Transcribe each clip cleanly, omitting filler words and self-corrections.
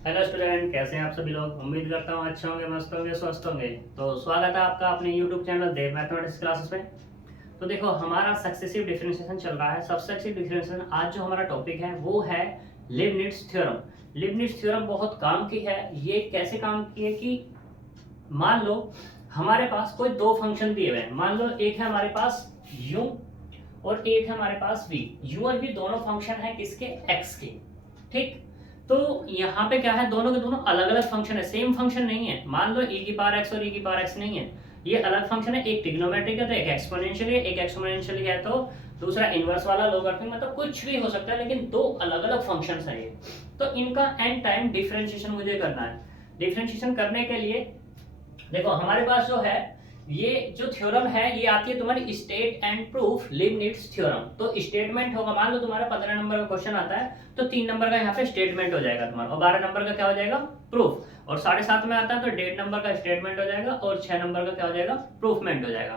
Hello student, कैसे हैं आप सभी लोग। उम्मीद करता हूँ अच्छे होंगे, मस्त होंगे, स्वस्थ होंगे। तो स्वागत है आपका अपने यूट्यूब चैनल देव मैथमेटिक्स क्लासेस में। तो देखो, हमारा सक्सेसिव डिफरेंशिएशन चल रहा है। सक्सेसिव डिफरेंशिएशन आज जो हमारा टॉपिक है वो है लीबनिट्ज थ्योरम। लीबनिट्ज थ्योरम बहुत काम की है। ये कैसे काम की है कि मान लो हमारे पास कोई दो फंक्शन दिए हुए हैं। मान लो एक है हमारे पास u और एक है हमारे पास v। u और v दोनों फंक्शन है किसके, x के। ठीक। तो यहाँ पे क्या है, दोनों के दोनों अलग अलग फंक्शन है, सेम फंक्शन नहीं है। मान लो e की पावर x और e की पावर x नहीं है, ये अलग फंक्शन है। एक ट्रिग्नोमेट्रिक है तो एक एक्सपोनेंशियल है, एक एक्सपोनेंशियल है तो दूसरा इनवर्स वाला लोगरिथमिक, मतलब कुछ भी हो सकता है, लेकिन दो अलग अलग फंक्शंस है ये। तो इनका एंड टाइम डिफरेंशिएशन मुझे करना है। डिफरेंशिएशन करने के लिए देखो हमारे पास जो है ये जो थ्योरम है ये आती है तुम्हारी स्टेट एंड प्रूफ लीबनिट्ज थ्योरम। तो स्टेटमेंट होगा, मान लो तुम्हारा 15 नंबर का क्वेश्चन आता है तो 3 नंबर का यहाँ पे स्टेटमेंट हो जाएगा तुम्हारा, और 12 नंबर का क्या हो जाएगा, प्रूफ। और 7.5 में आता है तो 1.5 नंबर का स्टेटमेंट हो जाएगा और 6 नंबर का क्या हो जाएगा, प्रूफमेंट हो जाएगा।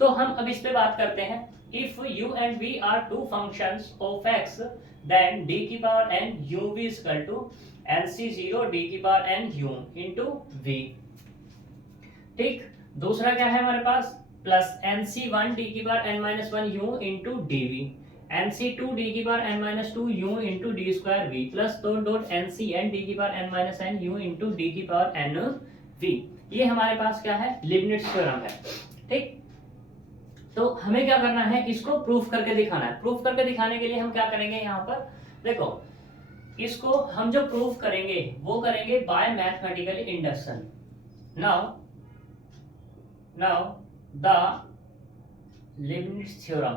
तो हम अब इस पे बात करते हैं। If u and v are two functions of x then d की power n u v equal to nc0 d की power n u into v। ठीक। दूसरा क्या है हमारे पास, plus N c one D की बार n minus one you into D v, n c two D की बार n minus two you into D square we, plus दो dot n c N D की बार n minus n u into D की power n v. ये हमारे पास क्या है, लीबनिट्ज थ्योरम है। ठीक। तो हमें क्या करना है, इसको प्रूफ करके दिखाना है। प्रूफ करके दिखाने के लिए हम क्या करेंगे, यहाँ पर देखो, इसको हम जो प्रूफ करेंगे वो करेंगे bye mathematical induction. Now the Leibniz theorem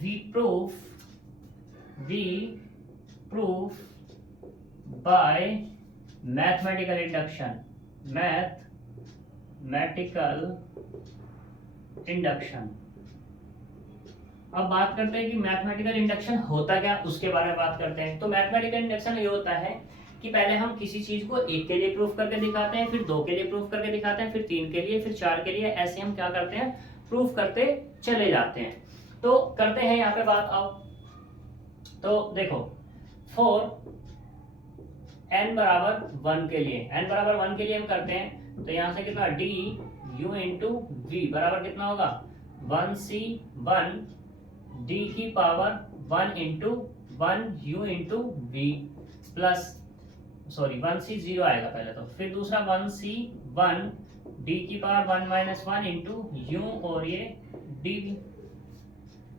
we prove by mathematical induction। अब बात करते हैं कि मैथमेटिकल इंडक्शन होता क्या, उसके बारे में बात करते हैं। तो मैथमेटिकल इंडक्शन ये होता है कि पहले हम किसी चीज को एक के लिए प्रूफ करके दिखाते हैं, फिर दो के लिए प्रूफ करके दिखाते हैं, फिर तीन के लिए, फिर चार के लिए, ऐसे हम क्या करते हैं, प्रूफ करते चले जाते हैं। तो करते हैं यहाँ पे बात। आओ तो देखो, फॉर n बराबर 1 के लिए, n बराबर 1 के लिए हम करते हैं तो यहाँ से कितना d u इंटू वी बराबर कितना होगा, 1c1 d की power 1 into 1 u into we, plus sorry 1c0 आएगा पहले तो, फिर दूसरा 1c1 d की पावर 1 माइनस 1 इंटू यू और ये dv।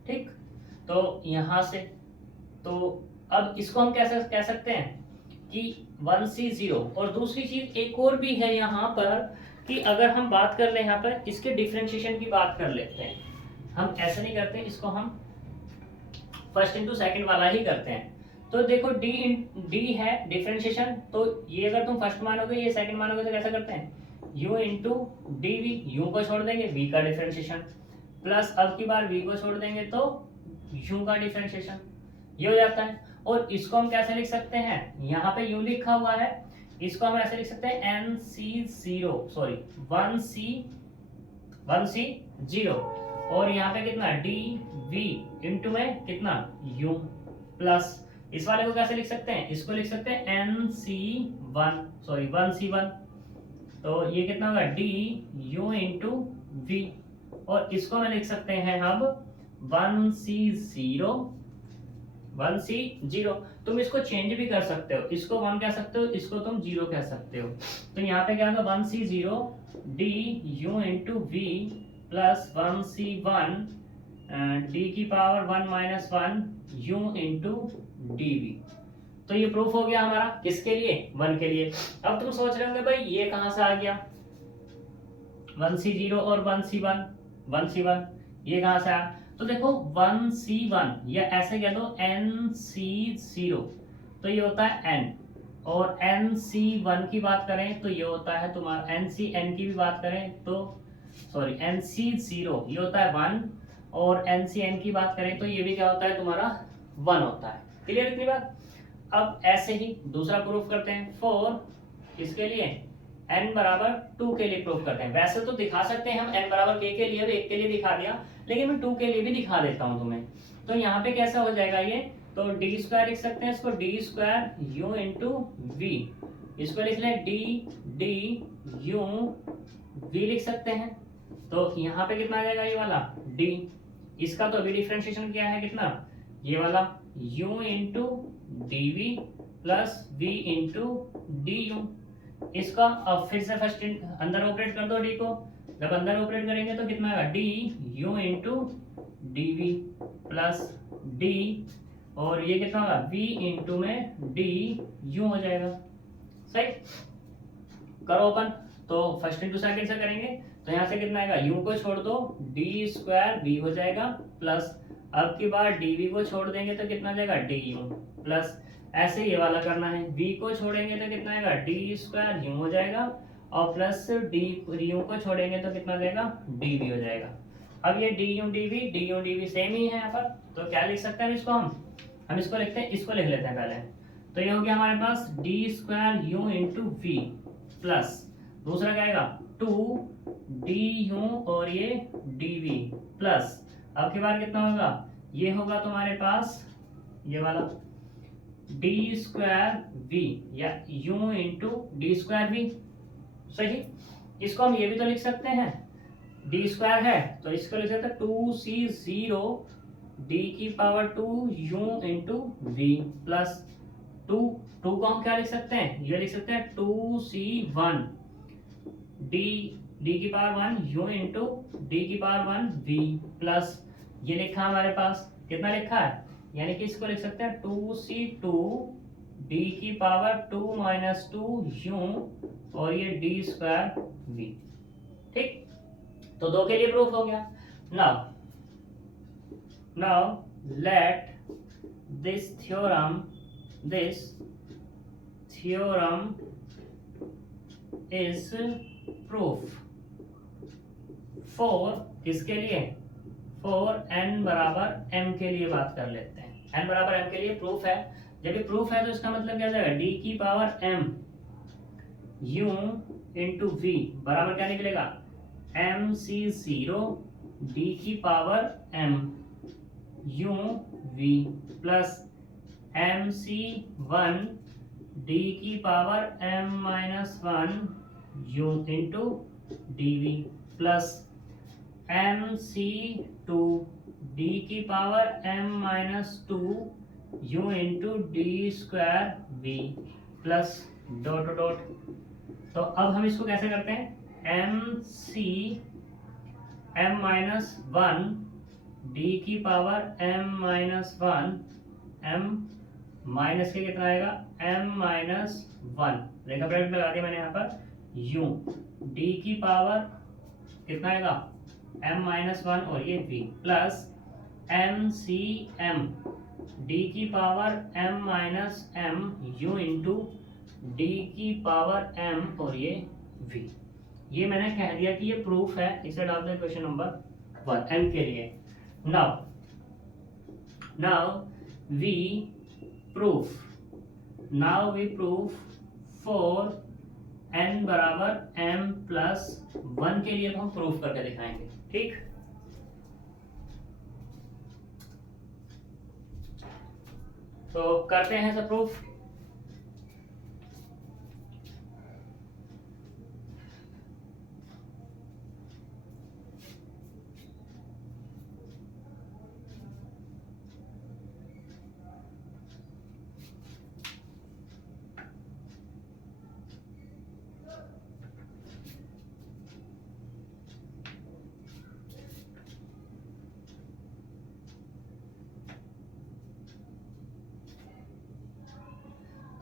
ठीक। तो यहां से तो अब इसको हम कैसे कह सकते हैं कि 1c0। और दूसरी चीज एक और भी है यहाँ पर कि अगर हम बात कर ले यहाँ पर इसके डिफरेंशिएशन की बात कर लेते हैं। हम ऐसे नहीं करते, इसको हम फर्स्ट इंटू सेकंड वाला ही करते हैं। तो देखो डी है डिफरेंशिएशन, तो ये अगर तुम फर्स्ट मानोगे ये सेकंड मानोगे तो कैसा करते हैं, u into D V, U को छोड़ देंगे v का डिफरेंशिएशन, प्लस अब की बार v को छोड़ देंगे तो u का डिफरेंशिएशन, ये हो जाता है। और इसको हम कैसे लिख सकते हैं, यहाँ पे u लिखा हुआ है, इसको हम ऐसे लिख सकते हैं nc0 सॉरी 1c0 और यहाँ पे कितना डी वी इंटू में कितना u, प्लस इस वाले को कैसे लिख सकते हैं, इसको लिख सकते हैं nc1 सॉरी 1c1, तो ये कितना होगा डी यू इंटू वी, और इसको मैं लिख सकते हैं अब 1c0। तुम इसको चेंज भी कर सकते हो, इसको 1 कह सकते हो, इसको तुम 0 कह सकते हो। तो यहाँ पे क्या होगा 1c0 d you into we plus 1c1 d की power 1 minus 1 u into D v. तो ये प्रूफ हो गया हमारा, किसके लिए, 1 के लिए। अब तुम सोच रहे होंगे भाई ये कहाँ से आ गया, 1c0 और 1c1 ये कहाँ से आया। तो देखो 1c1 या ऐसे कह दो nc0, तो ये होता है n, और nc1 की बात करें तो ये होता है तुम्हारा, ncn की भी बात करें तो सॉरी nc0 ये होता है 1, और ncn की बात करें तो ये भी क्या होता है तुम्हारा 1 होता है। क्लियर इतनी बात। अब ऐसे ही दूसरा प्रूफ करते हैं, फॉर किसके लिए, n बराबर 2 के लिए प्रूफ करते हैं। वैसे तो दिखा सकते हैं हम n बराबर k के लिए भी, 1 के लिए दिखा दिया, लेकिन मैं 2 के लिए भी दिखा देता हूं तुम्हें। तो यहाँ पे कैसा हो जाएगा ये, तो डी स्क्वायर लिख सकते हैं इसको, D square you into we, इसको लिख लें डी डी यू वी लिख सकते हैं। तो यहाँ पे कितना आ जाएगा ये वाला डी, इसका तो अभी डिफ्रेंशिएशन किया है कितना, ये वाला u into D we plus v into D U. इसका अब फिर से फर्स्ट अंदर ऑपरेट कर दो d को, जब अंदर ऑपरेट करेंगे तो कितना आएगा D you into D we plus D, और ये कितना होगा v इंटू में डी यू हो जाएगा। सही, करो ओपन। तो फर्स्ट इंटू सेकंड से करेंगे तो यहाँ से कितना आएगा, u को छोड़ दो डी स्क्वायर v हो जाएगा प्लस, अब की बार dv को छोड़ देंगे तो कितना आ जाएगा du प्लस, ऐसे ये वाला करना है, v को छोड़ेंगे तो कितना आएगा डी स्क्वायर u हो जाएगा और प्लस du को छोड़ेंगे तो कितना आ जाएगा dv हो जाएगा। अब ये du dv सेम ही है यहाँ पर, तो क्या लिख सकते हैं इसको, हम इसको लिखते हैं, इसको लिख लेते हैं पहले। तो ये हो गया हमारे पास d square you into we plus, दूसरा क्या आएगा 2 डी यू और ये डी वी प्लस, अब की बार कितना होगा, ये होगा तुम्हारे पास ये वाला डी स्क्वायर वी या U into D square V. सही, इसको हम ये भी तो लिख सकते हैं, डी स्क्वायर है तो इसको लिख सकते हैं 2c0 डी की power 2 U into we plus 2 को हम क्या लिख सकते हैं, ये लिख सकते हैं 2c1 डी की पावर 1 यू इंटू डी की पावर 1 वी प्लस, ये लिखा हमारे पास, कितना लिखा है, यानी कि इसको लिख सकते हैं 2c2 डी की पावर 2 माइनस 2 यू और ये डी स्क्वायर वी। ठीक, तो 2 के लिए प्रूफ हो गया। Now let this theorem is proof for, किसके लिए, फॉर n बराबर m के लिए बात कर लेते हैं। n बराबर m के लिए प्रूफ है, जब ये प्रूफ है तो इसका मतलब क्या जाएगा, d की पावर m u इंटू वी बराबर क्या निकलेगा, mc0 d की power m u v plus mc1 d की power m minus 1 u into dv plus mc2 d की power m minus 2 u into D square v plus dot dot. तो अब हम इसको कैसे करते हैं, m माइनस 1 d की power m minus 1 m minus के कितना आएगा m माइनस 1, रेखा ब्रैकेट लगा दिया मैंने यहाँ पर, u d की पावर कितना आएगा m माइनस 1 और ये v प्लस mcm d की power m minus m u into d की पावर m और ये v। ये मैंने कह दिया कि ये प्रूफ है, इसे डाल दें क्वेश्चन नंबर 1 m के लिए। Now we proof for n बराबर m प्लस 1 के लिए हम प्रूफ करके दिखाएंगे। ठीक, तो करते हैं सब प्रूफ।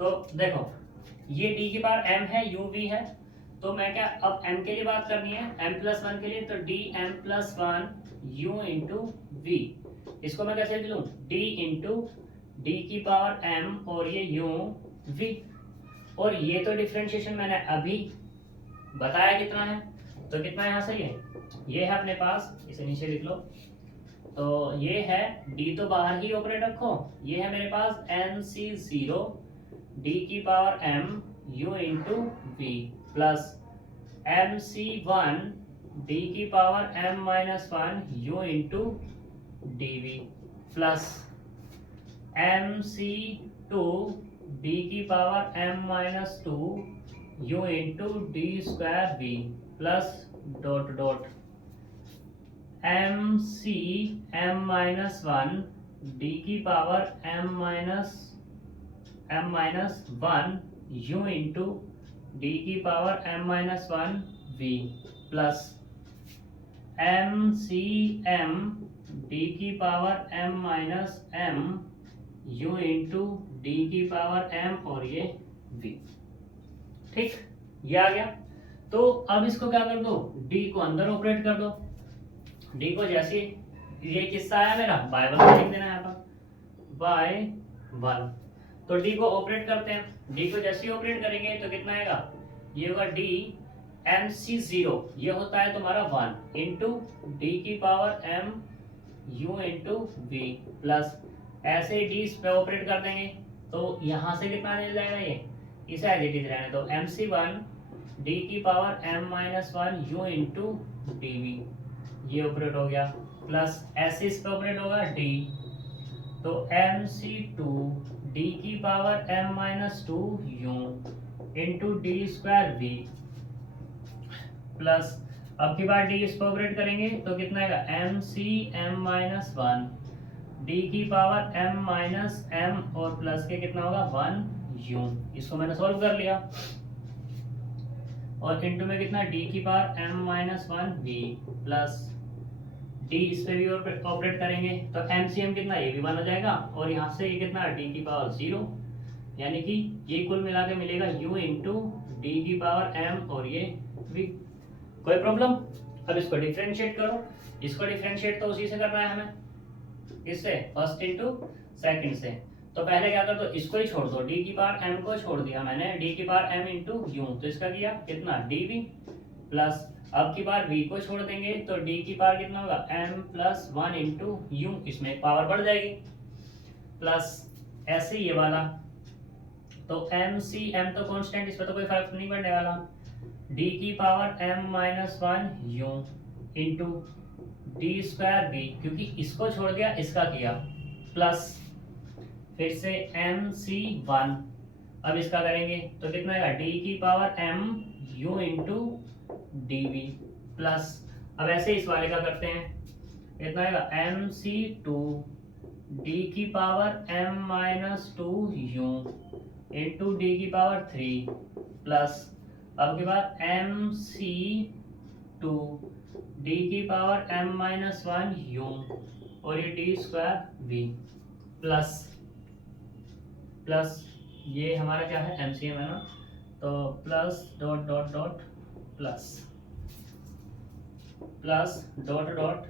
तो देखो ये d की पावर m है, u v है, तो मैं क्या अब m के लिए बात करनी है, m प्लस 1 के लिए, तो d m plus 1 u into we, इसको मैं कैसे लिख लूँ, d इंटू डी की पावर m और ये u v, और ये तो डिफ्रेंशिएशन मैंने अभी बताया कितना है, तो कितना यहाँ सही है, ये है अपने पास, इसे नीचे लिख लो, तो ये है d तो बाहर ही ऑपरेट रखो, ये है मेरे पास mc0 d की power m u into we plus M C one D की power m minus one you into D we plus M C two D की power m minus two you into D square we plus dot dot m c m minus one D की power m minus one you into D की power m minus one we plus M C m D की power m minus m you into D की power m और ये v। ठीक, ये आ गया। तो अब इसको क्या कर दो, d को अंदर ऑपरेट कर दो। d को जैसे ये किस्सा आया मेरा बाय वन लिख देना है यहाँ पर बाय वन। तो d को ऑपरेट करते हैं। d को जैसे ही ऑपरेट करेंगे तो कितना आएगा, ये होगा d एम सी जीरो, ये होता है तुम्हारा वन इंटू डी की power m u into we plus ऐसे ही डी पे ऑपरेट कर देंगे तो यहाँ से कितना मिल जाएगा, ये इसे एज इट इज रहने दो, एम सी वन डी की power m minus one you into D V, ये ऑपरेट हो गया प्लस ऐसे इस पे ऑपरेट होगा d, तो एम सी टू डी की power m minus two you into D square we plus अब की बार डी इस पर ऑपरेट करेंगे तो कितना आएगा, M C M minus one D की पावर m माइनस एम और प्लस के कितना होगा वन यू। इसको मैंने सॉल्व कर लिया और इंटू में कितना डी की power m minus one we plus D इस पे भी ऑपरेट करेंगे तो एमसीएम कितना, ये भी वन हो जाएगा और यहाँ से ये कितना डी की पावर जीरो, यानी कि ये कुल मिला के मिलेगा u इंटू डी की पावर m और ये v। कोई प्रॉब्लम? अब इसको डिफरेंशिएट करो। इसको डिफरेंशिएट तो उसी से करना है हमें, इससे फर्स्ट इंटू सेकंड से। तो पहले क्या कर दो, इसको ही छोड़ दो, डी की पावर m को छोड़ दिया मैंने, डी की पावर m इंटू यू, तो इसका किया कितना dv प्लस अब की बार v को छोड़ देंगे तो d की पावर कितना होगा m plus one into you, इसमें पावर बढ़ जाएगी प्लस ऐसे ये वाला, तो एम सी एम तो कांस्टेंट, इस पर तो कोई फर्क नहीं पड़ने वाला, d की power m minus one you into D square V, क्योंकि इसको छोड़ दिया इसका किया प्लस फिर से एम सी वन, अब इसका करेंगे तो कितना आएगा d की power m u into D we plus अब ऐसे इस वाले का करते हैं, कितना आएगा एम सी टू डी की power m minus two you into D की पावर थ्री प्लस अब के बाद एम सी टू डी की power m minus one U और ये D square we plus plus ये हमारा क्या है एमसीएम है ना, तो plus dot dot dot plus plus dot dot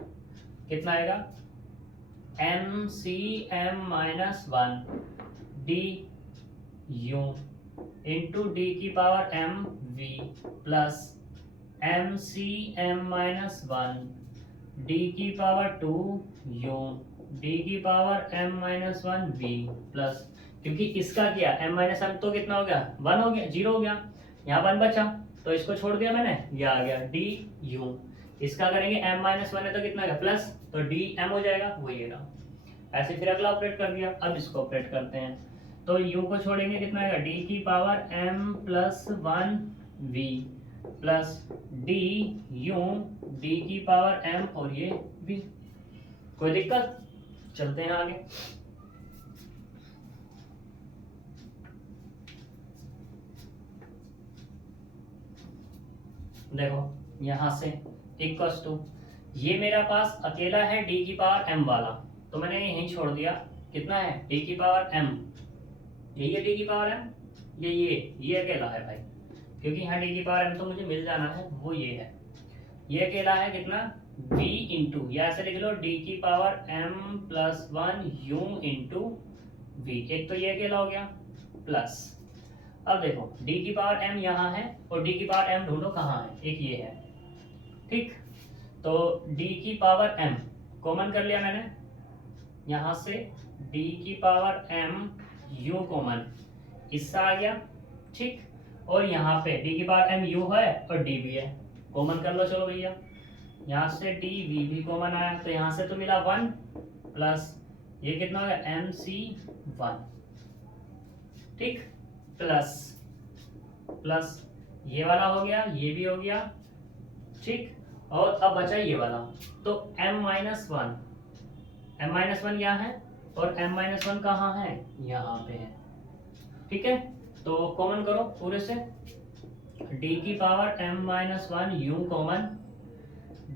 कितना आएगा M C M minus one d you into D की power m v plus M C M minus one D की पावर टू यू डी की power m minus one we plus, क्योंकि इसका किया m minus M तो कितना हो गया वन हो गया, जीरो हो गया, यहाँ वन बचा तो इसको छोड़ दिया मैंने, ये आ गया डी यू, इसका करेंगे m माइनस वन है तो कितना आ गया प्लस, तो डी एम हो जाएगा, वो ये रहा। ऐसे फिर अगला ऑपरेट कर दिया, अब इसको ऑपरेट करते हैं तो u को छोड़ेंगे कितना आएगा d की power m plus one we plus D U D की पावर m और ये v। कोई दिक्कत? चलते हैं आगे। देखो यहाँ से इक्वल्स टू, ये मेरा पास अकेला है d की पावर m वाला, तो मैंने यहीं छोड़ दिया, कितना है d की पावर m, यही है d की पावर m, ये अकेला है भाई, क्योंकि यहाँ d की पावर m तो मुझे मिल जाना है, वो ये है, ये अकेला है कितना v इंटू, या ऐसे लिख लो d की power m plus one you into V, एक तो ये अकेला हो गया प्लस अब देखो d की पावर m यहाँ है और d की पावर m ढूंढो कहाँ है, एक ये है, ठीक, तो d की पावर m कॉमन कर लिया मैंने, यहाँ से d की पावर m u कॉमन इससे आ गया, ठीक, और यहाँ पे डी की पावर एम यू है और डी भी है, कॉमन कर लो। चलो भैया, यहाँ से डी वी भी कॉमन आया, तो यहाँ से तो मिला 1 प्लस ये कितना हो गया एम सी 1, ठीक, प्लस प्लस ये वाला हो गया, ये भी हो गया, ठीक। और अब बचा ये वाला, तो m minus one, m minus one यहाँ है और m माइनस वन कहाँ है, यहाँ पे है, ठीक है। तो कॉमन करो पूरे से, d की power m minus one U common,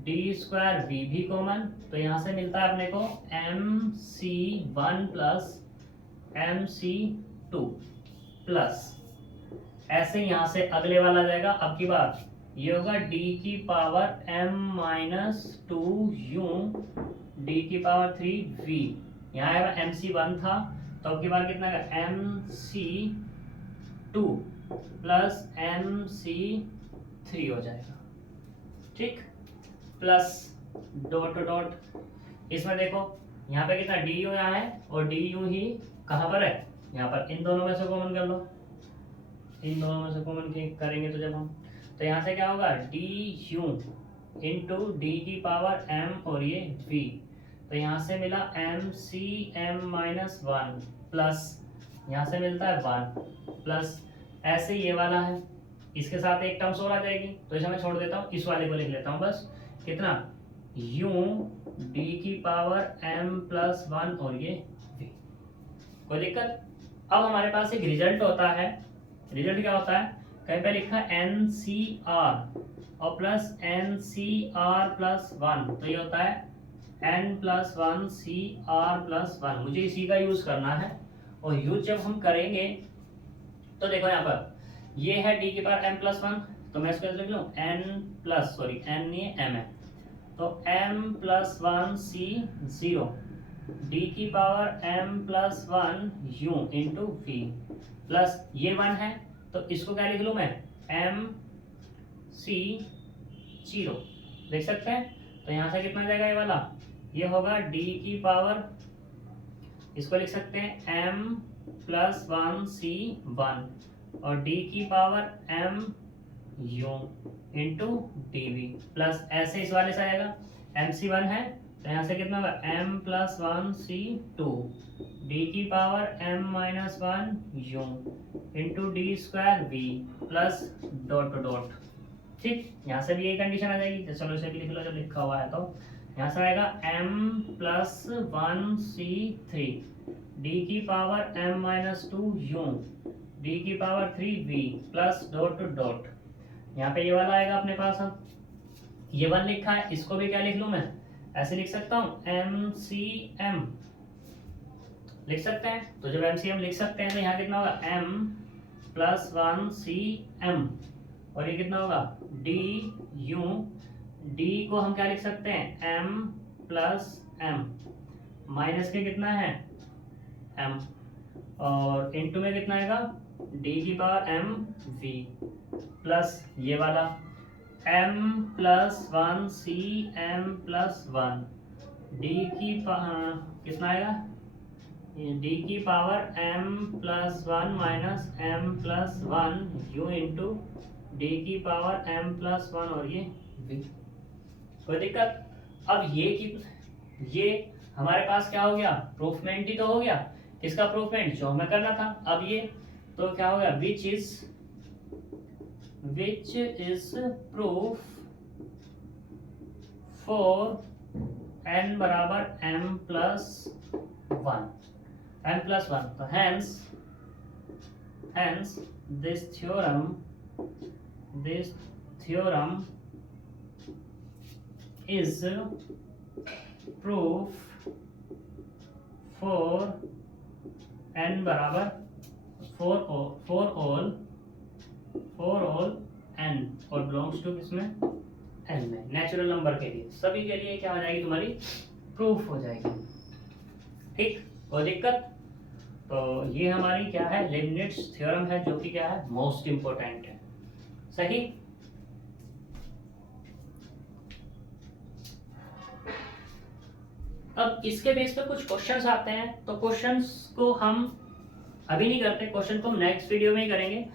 D square V भी कॉमन, तो यहाँ से मिलता है अपने को एम सी one plus M C two plus, ऐसे यहाँ से अगले वाला आ जाएगा। अब की बार ये होगा d की power m minus two u D की पावर 3 v, यहाँ आएगा एम सी वन था, तो अब की बार कितना आएगा M C two plus M C three हो जाएगा, ठीक, प्लस डॉट डॉट, इसमें देखो यहाँ पे कितना डी यू यहाँ है और डी यू ही कहाँ पर है, यहाँ पर, इन दोनों में से कॉमन कर लो, इन दोनों में से कॉमन करेंगे तो जब हम, तो यहाँ से क्या होगा डी यू इंटू डी की पावर m और ये v, तो यहाँ से मिला M C M minus one plus यहाँ से मिलता है 1 प्लस ऐसे ये वाला है, इसके साथ एक टर्म्स और आ जाएगी, तो इसे मैं छोड़ देता हूँ, इस वाले को लिख लेता हूँ बस, कितना u डी की पावर m प्लस वन और ये v, कोई दिक्कत। अब हमारे पास एक रिजल्ट होता है, रिजल्ट क्या होता है, कहीं पे लिखा एन सी आर और plus N C R plus one, तो ये होता है N plus one C R plus one, मुझे इसी का यूज करना है। और यूज जब हम करेंगे तो देखो यहाँ पर ये है डी की पावर एम प्लस वन, तो मैं इसको लिख लूँ एन प्लस, सॉरी एन नहीं है एम है, तो M plus one C zero D की power M plus one you into we plus ये 1 है, तो इसको क्या लिख लूँ मैं एम सी जीरो, देख सकते हैं। तो यहाँ से कितना जाएगा ये वाला, ये होगा डी की पावर, इसको लिख सकते हैं M plus one C one और डी की power M U into D we plus ऐसे इस वाले से आएगा एम सी वन है, तो यहाँ से कितना होगा m plus one c two D की power m minus one you into D square we plus dot dot, ठीक। यहाँ से भी यही कंडीशन आ जाएगी, तो चलो इसे भी लिख लो जब लिखा हुआ है, तो यहाँ से आएगा m plus one c three d की power m minus two u D की power 3v plus dot dot, यहाँ पे ये वाला आएगा अपने पास, हम ये 1 लिखा है, इसको भी क्या लिख लूँ मैं, ऐसे लिख सकता हूँ एम सी एम लिख सकते हैं, तो जब एम सी एम लिख सकते हैं तो यहाँ कितना होगा m plus one C M और ये कितना होगा डी यू, डी को हम क्या लिख सकते हैं m प्लस एम माइनस के कितना है m और इनटू में कितना आएगा d की पावर m v प्लस ये वाला m plus one C M plus one D की कितना आएगा d की power m plus one minus m plus one you into D की पावर m प्लस वन और ये v, कोई दिक्कत। अब ये हमारे पास क्या हो गया, प्रूफमेंट ही तो हो गया, किसका प्रूफमेंट, जो हमें करना था। अब ये तो क्या हो गया, which is proof for n बराबर m प्लस वन, तो hence this theorem is proof for n बराबर for all n और belongs to किसमें n में, नेचुरल नंबर के लिए, सभी के लिए क्या हो जाएगी तुम्हारी प्रूफ हो जाएगी, ठीक, कोई दिक्कत। तो ये हमारी क्या है लीबनिट्ज थ्योरम है, जो कि क्या है मोस्ट इंपोर्टेंट है, सही। अब इसके बेस पे कुछ क्वेश्चंस आते हैं, तो क्वेश्चंस को हम अभी नहीं करते, क्वेश्चन को हम नेक्स्ट वीडियो में ही करेंगे,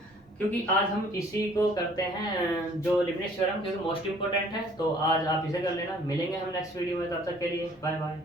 क्योंकि आज हम इसी को करते हैं जो लिबनिट्ज थ्योरम, क्योंकि मोस्ट इंपॉर्टेंट है। तो आज आप इसे कर लेना। मिलेंगे हम नेक्स्ट वीडियो में, तब तक के लिए बाय बाय।